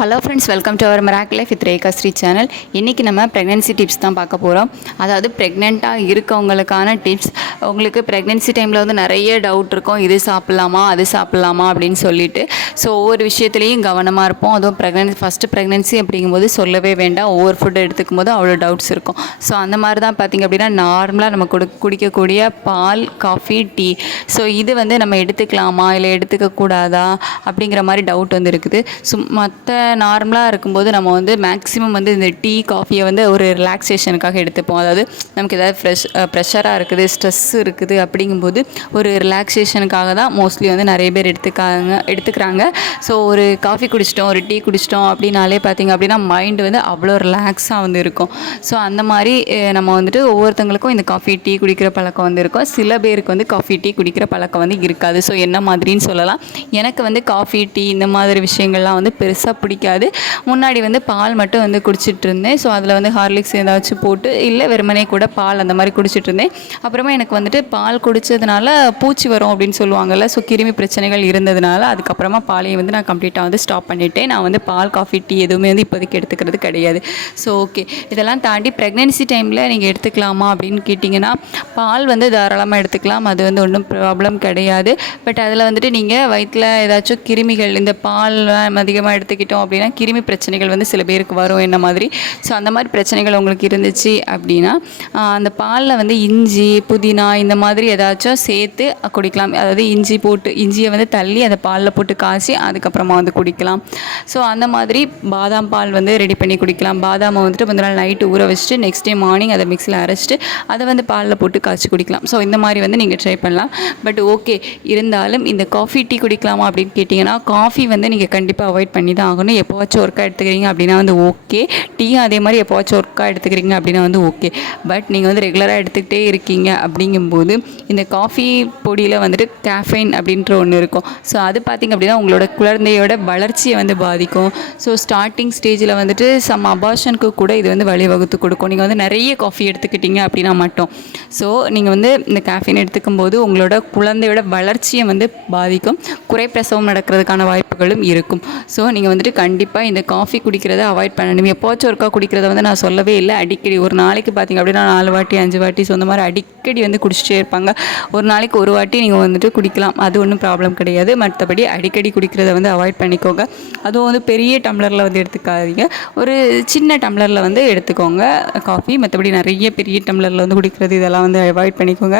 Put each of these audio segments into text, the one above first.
Hello friends, welcome to our miracle life with Rekha Shri channel. இன்றைக்கி நம்ம pregnancy tips தான் பார்க்க போகிறோம். அதாவது ப்ரெக்னெண்ட்டாக இருக்கவங்களுக்கான டிப்ஸ். உங்களுக்கு ப்ரெக்னென்சி டைமில் வந்து நிறைய டவுட் இருக்கும், இது சாப்பிட்லாமா அது சாப்பிட்லாமா அப்படின்னு சொல்லிட்டு. ஸோ ஒவ்வொரு விஷயத்துலேயும் கவனமாக இருப்போம். அதுவும் ஃபஸ்ட்டு ப்ரெக்னென்சி அப்படிங்கும்போது சொல்லவே வேண்டாம். ஒவ்வொரு ஃபுட்டு எடுத்துக்கும் போது அவ்வளோ டவுட்ஸ் இருக்கும். ஸோ அந்த மாதிரி தான் பார்த்திங்க அப்படின்னா நார்மலாக நம்ம குடிக்கக்கூடிய பால், காஃபி, டீ, ஸோ இது வந்து நம்ம எடுத்துக்கலாமா இல்லை எடுத்துக்கக்கூடாதா அப்படிங்கிற மாதிரி டவுட் வந்து இருக்குது. ஸோ மற்ற நார்மலாக இருக்கும்போது நம்ம வந்து மேக்ஸிமம் வந்து இந்த டீ, காஃபியை வந்து ஒரு ரிலாக்ஸேஷனுக்காக எடுத்துப்போம். அதாவது நமக்கு ஏதாவது ப்ரெஷராக இருக்குது, ஸ்ட்ரெஸ் இருக்குது அப்படிங்கும்போது ஒரு ரிலாக்ஸேஷனுக்காக தான் மோஸ்ட்லி வந்து நிறைய பேர் எடுத்துக்கிறாங்க. ஸோ ஒரு காஃபி குடிச்சிட்டோம், ஒரு டீ குடிச்சிட்டோம் அப்படின்னாலே பார்த்திங்க அப்படின்னா மைண்டு வந்து அவ்வளோ ரிலாக்ஸாக வந்து இருக்கும். ஸோ அந்த மாதிரி நம்ம வந்துட்டு ஒவ்வொருத்தங்களுக்கும் இந்த காஃபி, டீ குடிக்கிற பழக்கம் வந்து இருக்கும். சில பேருக்கு வந்து காஃபி, டீ குடிக்கிற பழக்கம் வந்து இருக்காது. ஸோ என்ன மாதிரின்னு சொல்லலாம். எனக்கு வந்து காஃபி, டீ இந்த மாதிரி விஷயங்கள்லாம் வந்து பெருசாக பிடிக்காது. முன்னாடி வந்து பால் மட்டும் வந்து குடிச்சிட்டு இருந்தேன். ஸோ அதில் வந்து ஹார்லிக்ஸ் ஏதாச்சும் போட்டு இல்லை வெறுமனே கூட பால் அந்த மாதிரி குடிச்சிட்டு இருந்தேன். அப்புறமா எனக்கு வந்துட்டு பால் குடித்ததுனால பூச்சி வரும் அப்படின்னு சொல்லுவாங்கள்ல. ஸோ கிருமி பிரச்சனைகள் இருந்ததுனால அதுக்கப்புறமா பாலையும் வந்து நான் கம்ப்ளீட்டாக வந்து ஸ்டாப் பண்ணிவிட்டேன். நான் வந்து பால், காஃபி, டீ எதுவுமே வந்து இப்போதைக்கு எடுத்துக்கிறது கிடையாது. ஸோ ஓகே, இதெல்லாம் தாண்டி ப்ரெக்னென்சி டைமில் நீங்கள் எடுத்துக்கலாமா அப்படின்னு கேட்டிங்கன்னா, பால் வந்து தாராளமாக எடுத்துக்கலாம். அது வந்து ஒன்றும் ப்ராப்ளம் கிடையாது. பட் அதில் வந்துட்டு நீங்கள் வயிற்றில் ஏதாச்சும் கிருமிகள், இந்த பால் அதிகமாக எடுத்துக்கிட்டோம் அப்படின்னா கிருமி பிரச்சனைகள் வந்து சில பேருக்கு வரும் என்ன மாதிரி. ஸோ அந்த மாதிரி பிரச்சனைகள் உங்களுக்கு இருந்துச்சு அப்படின்னா அந்த பாலில் வந்து இஞ்சி, புதினா இந்த மாதிரி ஏதாச்சும் சேர்த்து குடிக்கலாம். அதாவது இஞ்சியை வந்து தள்ளி அதை பாலில் போட்டு காய்ச்சி அதுக்கப்புறமா வந்து குடிக்கலாம். ஸோ அந்த மாதிரி பாதாம் பால் வந்து ரெடி பண்ணி குடிக்கலாம். பாதாமை வந்துட்டு கொஞ்ச நாள் நைட்டு ஊற வச்சுட்டு நெக்ஸ்ட் டே மார்னிங் அதை மிக்ஸியில் அரைச்சிட்டு அதை வந்து பாலில் போட்டு காய்ச்சி குடிக்கலாம். ஸோ இந்த மாதிரி வந்து நீங்கள் ட்ரை பண்ணலாம். பட் ஓகே, இருந்தாலும் இந்த காஃபி, டீ குடிக்கலாமா அப்படின்னு கேட்டிங்கன்னா, காஃபி வந்து நீங்கள் கண்டிப்பாக அவாய்ட் பண்ணி தான் ஆகணும். எப்போவாச்சும் ஒர்க்காக எடுத்துக்கிறீங்க அப்படின்னா வந்து ஓகே. டீயும் அதே மாதிரி எப்போவாச்சும் ஒர்க்காக எடுத்துக்கிறீங்க அப்படின்னா வந்து ஓகே. பட் நீங்கள் வந்து ரெகுலராக எடுத்துக்கிட்டே இருக்கீங்க அப்படிங்கும்போது இந்த காஃபி பொடியில் வந்துட்டு கேஃபைன் அப்படின்ற ஒன்று இருக்கும். ஸோ அது பார்த்திங்க அப்படின்னா உங்களோட குழந்தையோட வளர்ச்சியை வந்து பாதிக்கும். ஸோ ஸ்டார்டிங் ஸ்டேஜில் வந்துட்டு அபார்ஷனுக்கு கூட இது வந்து வழிவகுத்து கொடுக்கும். நீங்கள் வந்து நிறைய காஃபி எடுத்துக்கிட்டீங்க அப்படின்னா மட்டும். ஸோ நீங்கள் வந்து இந்த கேஃபைன் எடுத்துக்கும் போது உங்களோட குழந்தையோட வளர்ச்சியை வந்து பாதிக்கும். குறைப்பிரசவம் நடக்கிறதுக்கான வாய்ப்புகளும் இருக்கும். ஸோ நீங்கள் வந்துட்டு கண்டிப்பாக இந்த காஃபி குடிக்கிறத அவாய்ட் பண்ணணும். எப்போச்சும் ஒருக்கா குடிக்கிறத வந்து நான் சொல்லவே இல்லை. அடிக்கடி ஒரு நாளைக்கு பார்த்திங்க அப்படின்னா 4 வாட்டி 5 வாட்டி ஸோ அந்த மாதிரி அடிக்கடி வந்து குடிச்சிட்டே இருப்பாங்க. ஒரு நாளைக்கு ஒரு வாட்டி நீங்கள் வந்துட்டு குடிக்கலாம், அது ஒன்றும் ப்ராப்ளம் கிடையாது. மற்றபடி அடிக்கடி குடிக்கிறத வந்து அவாய்ட் பண்ணிக்கோங்க. அதுவும் வந்து பெரிய டம்ளரில் வந்து எடுத்துக்காதீங்க. ஒரு சின்ன டம்ளரில் வந்து எடுத்துக்கோங்க காஃபி. மற்றபடி நிறைய பெரிய டம்ளரில் வந்து குடிக்கிறது இதெல்லாம் வந்து அவாய்ட் பண்ணிக்கோங்க.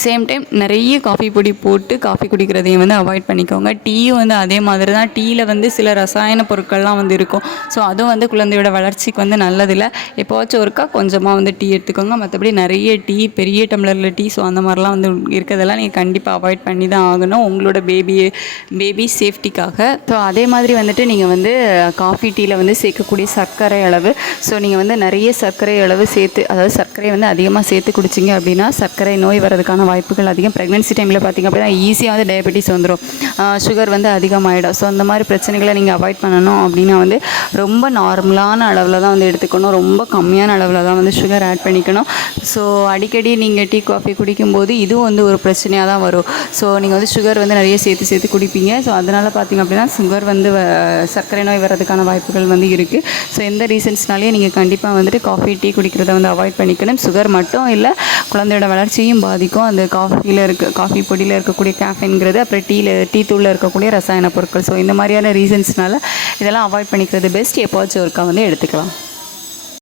சேம் டைம் நிறைய காஃபி பொடி போட்டு காஃபி குடிக்கிறதையும் வந்து அவாய்ட் பண்ணிக்கோங்க. டீயும் வந்து அதே மாதிரி தான். டீயில் வந்து சில ரசாயன பொருட்கள்லாம் வந்து இருக்கும். ஸோ அதுவும் வந்து குழந்தையோட வளர்ச்சிக்கு வந்து நல்லதில்லை. எப்போவாச்சும் ஒருக்கா கொஞ்சமாக வந்து டீ எடுத்துக்கோங்க. மற்றபடி நிறைய டீ, பெரிய டம்ளரில் டீ, ஸோ அந்த மாதிரிலாம் வந்து இருக்கிறதெல்லாம் நீங்கள் கண்டிப்பாக அவாய்ட் பண்ணி தான் ஆகணும் உங்களோட பேபி சேஃப்டிக்காக. ஸோ அதே மாதிரி வந்துட்டு நீங்கள் வந்து காஃபி, டீயில் வந்து சேர்க்கக்கூடிய சர்க்கரை அளவு, ஸோ நீங்கள் வந்து நிறைய சர்க்கரை அளவு சேர்த்து, அதாவது சர்க்கரையை வந்து அதிகமாக சேர்த்து குடிச்சிங்க அப்படின்னா சர்க்கரை நோய் வரதுக்கான வாய்ப்புகள் அதிகம். ப்ரெக்னென்சி டைமில் பார்த்திங்க அப்படின்னா ஈஸியாக வந்து டயபெட்டிஸ் வந்துடும், சுகர் வந்து அதிகமாகிடும். ஸோ அந்த மாதிரி பிரச்சனைகளை நீங்கள் அவாய்ட் பண்ணணும் அப்படின்னா வந்து ரொம்ப நார்மலான அளவில் தான் வந்து எடுத்துக்கணும். ரொம்ப கம்மியான அளவில் தான் வந்து சுகர் ஆட் பண்ணிக்கணும். ஸோ அடிக்கடி நீங்கள் டீ, காஃபி குடிக்கும்போது இதுவும் வந்து ஒரு பிரச்சனையாக தான் வரும். ஸோ நீங்கள் வந்து சுகர் வந்து நிறைய சேர்த்து குடிப்பீங்க. ஸோ அதனால் பார்த்திங்க அப்படின்னா சுகர் வந்து சர்க்கரை நோய் வர்றதுக்கான வாய்ப்புகள் வந்து இருக்குது. ஸோ எந்த ரீசன்ஸ்னாலேயே நீங்கள் கண்டிப்பாக வந்துட்டு காஃபி, டீ குடிக்கிறத வந்து அவாய்ட் பண்ணிக்கணும். சுகர் மட்டும் இல்லை, குழந்தையோட வளர்ச்சியும் பாதிக்கும். அந்த காஃபி பொடியில் இருக்கக்கூடிய கேஃபைன்கிறது, அப்புறம் டீ தூளில் இருக்கக்கூடிய ரசாயன பொருட்கள். ஸோ இந்த மாதிரியான ரீசன்ஸ்னால இதெல்லாம் அவாய்ட் பண்ணிக்கிறது பெஸ்ட். எப்போவாச்சும் ஒருக்கா வந்து எடுத்துக்கலாம்.